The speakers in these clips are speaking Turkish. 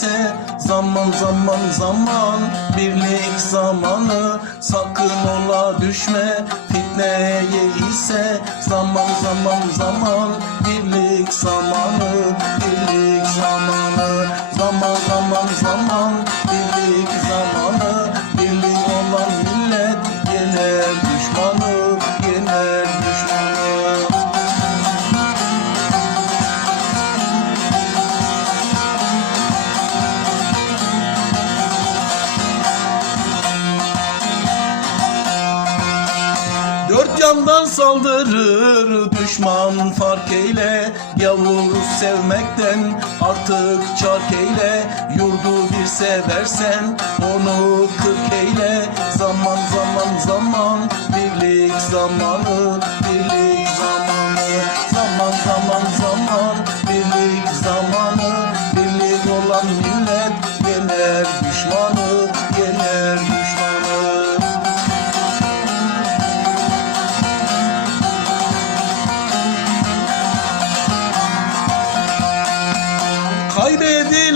ise zaman zaman zaman. Birlik zamanı sakın ola düşme. Fitneye ise zaman zaman zaman. Birlik zamanı birlik zamanı. Zaman Dört yandan saldırır düşman fark eyle. Yavur sevmekten artık çark eyle. Yurdu bir seversen onu kırk eyle. Zaman zaman zaman birlik zamanı Birlik zamanı. Zaman zaman zaman birlik zamanı. Birlik olan millet yener düşmanı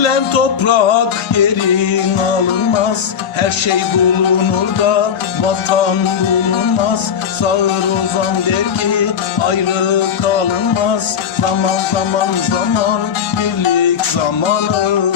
Kaybedilen toprak yerin alınmaz. Her şey bulunur da vatan bulunmaz. Sağır ozan der ki ayrı kalınmaz. Zaman zaman zaman birlik zamanı